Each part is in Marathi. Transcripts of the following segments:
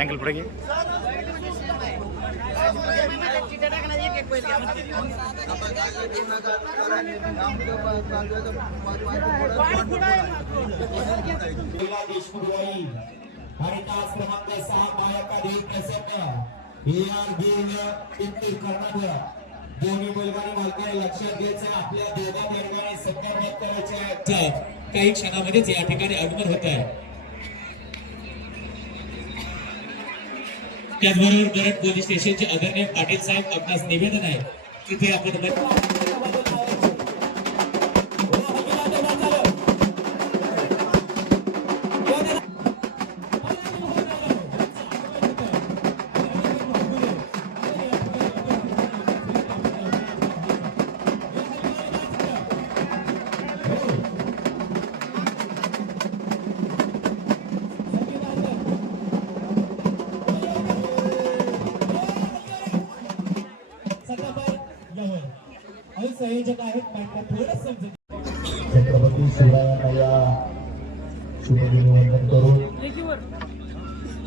अँगल पुढे घे. आणि तास क्रमांक 6 मायाका देवी प्रसन्न दोन्ही बैलगाडी मालकाने लक्षात घ्यायचं आपल्या दोघा बैलगाडी सत्कार करायचे काही क्षणामध्येच या ठिकाणी आगमन होत आहे. त्याचबरोबर बरड पोलीस स्टेशनचे आदरणीय पाटील साहेब आपणास निवेदन आहे की ते आपण छत्रपती शिवरायांना या शुभदिनी वंदन करून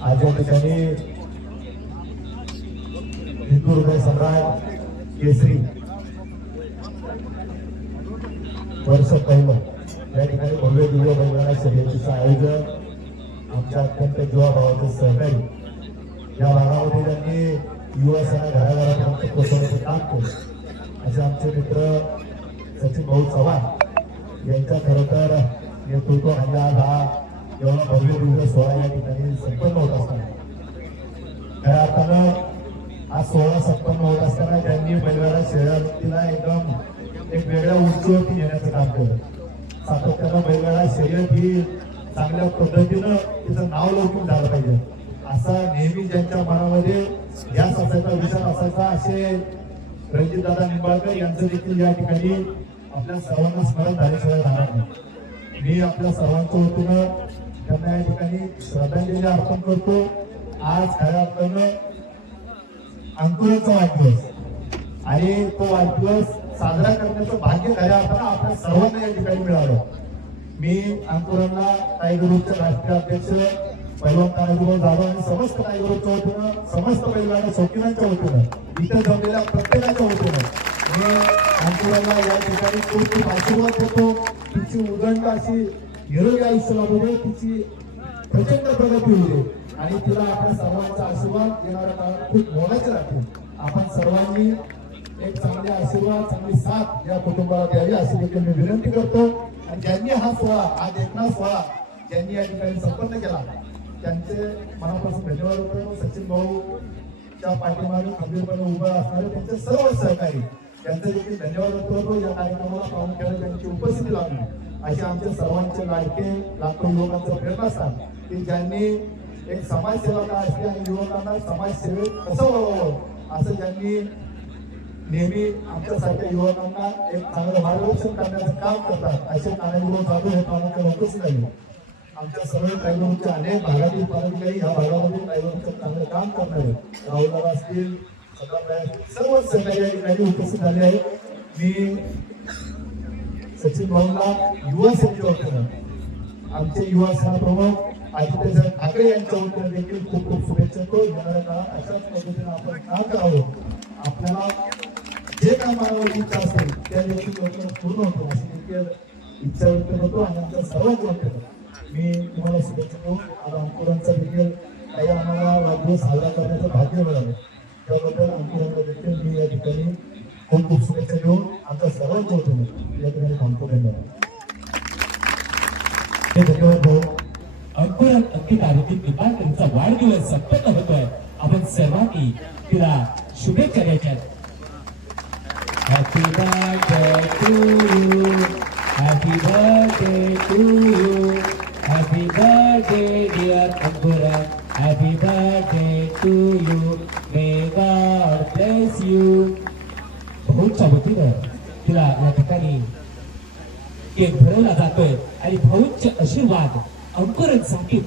आज या ठिकाणी हिंदू हृदय सम्राट केसरी वर्ष पहिलं या ठिकाणी भव्य दिव्य बैलगाडा शर्यतीचं आयोजन आमच्या अत्यंत जीवाभावाचं सहकारी या भागामध्ये त्यांनी युवासेना घराघरापर्यंत पोहोचवण्याचं काम केलं. असे आमचे मित्र सचिन भाऊ चव्हाण यांच्या खरं तर नेतृत्वाखाली आज हा एवढा भव्य दिव्य सोहळा या ठिकाणी संपन्न होत असताना खऱ्या अर्थानं आज सोहळा संपन्न होत असताना त्यांनी बैलगाडा शर्यतीला एकदम एक वेगळ्या उंचीवरती नेण्याचं काम केलं. सातत्यानं बैलगाडा शर्यत ही चांगल्या पद्धतीनं तिचं नाव लौकिक झालं पाहिजे असा नेहमी ज्यांच्या मनामध्ये ध्यास असायचा विचार असायचा असे रणजितदादा निंबाळकर यांचं देखील या ठिकाणी आपल्या सर्वांना स्मरण झाल्याशिवाय राहणार नाही. मी आपल्या सर्वांच्या वतीनं त्यांना या ठिकाणी श्रद्धांजली अर्पण करतो. आज खऱ्या अर्थानं अंकुराचा वाढदिवस आणि तो वाढदिवस साजरा करण्याचं भाग्य खऱ्या अर्थानं आपल्या सर्वांना या ठिकाणी मिळालं. मी अंकुरांना टायगर ग्रुपचे राष्ट्रीय अध्यक्ष पैलवान तानाजीभाऊ जाधव आणि समस्त टायगर ग्रुपच्या वतीनं समस्त बैलगाड्या शौकीनांच्या वतीनं इथं जमलेल्या प्रत्येकाच्या वतीनं मी अंकुरांना या ठिकाणी खूप खूप आशीर्वाद देतो. तिची उदंड अशी निरोगी आयुष्य लाभू दे, तिची प्रचंड प्रगती होऊ दे आणि तिला आपल्या सर्वांचा आशीर्वाद येणाऱ्या काळात खूप मोलाचे राहतील. आपण सर्वांनी एक चांगले आशीर्वाद चांगली साथ या कुटुंबाला द्यावी अशी देखील मी विनंती करतो. आणि ज्यांनी हा सोहळा आज एकनाथ सोहळा ज्यांनी या ठिकाणी संपन्न केला त्यांचे मनापासून धन्यवाद होतो. सचिन भाऊच्या पाठीमागे खंबीरपणे उभा असणारे त्यांचे सर्व सहकारी त्यांचे देखील धन्यवाद करतो. या कार्यक्रमाला पाहून केलं त्यांची उपस्थिती लावली असे आमचे सर्वांचे लाडके लाखो युवकांचं प्रेरणास्थान की ज्यांनी एक समाजसेवा काय असते आणि युवकांना समाजसेवेत कसं वळवावं असं ज्यांनी नेहमी आमच्यासारख्या युवकांना एक चांगलं मार्गदर्शन करण्याचं काम करतात असे तानाजीभाऊ जाधव हे पाहुणे उपस्थित झाले. आमच्या सर्व टायगरचे अनेक भागातील पदाधिकारी या भागामध्ये टायगरचं चांगलं काम करणारे राहुल असतील सर्व सहकारी या ठिकाणी उपस्थित झाले आहेत. मी सचिन भाऊंना युवा सेनेच्या वतीनं आमचे युवा सेना प्रमुख आदित्य ठाकरे यांच्या वतीनं देखील खूप खूप शुभेच्छा देतो. येणाऱ्या काळात अशाच पद्धतीने आपण काम करावं. आपल्याला जे काम मानवाची इच्छा असेल त्या देखील पूर्ण होतो अशी देखील इच्छा व्यक्त करतो आणि आमच्या सर्वांच्या वतीनं मी तुम्हाला शुभेच्छा देऊ. आता अंकुरांचा देखील काही आम्हाला वाढदिवस साजरा करण्याचं भाग्य मिळालं त्याबद्दल अंकुरांना देखील मी या ठिकाणी खूप खूप शुभेच्छा देऊन आमच्या सर्वांच्या वतीनं या ठिकाणी थांबतो. धन्यवाद भाऊ. अंकुरन अंकित आरोग्य निंबाळकरचा वाढदिवस संपन्न होतोय. आपण सर्वांनी तिला शुभेच्छा द्यायच्या. Happy birthday to you, happy birthday to you, happy birthday dear Ankuran, happy birthday to you, may God bless you. भाऊच्या वतीनं तिला या ठिकाणी केक भरवला जातोय आणि भाऊचे आशीर्वाद अंकुरन साठी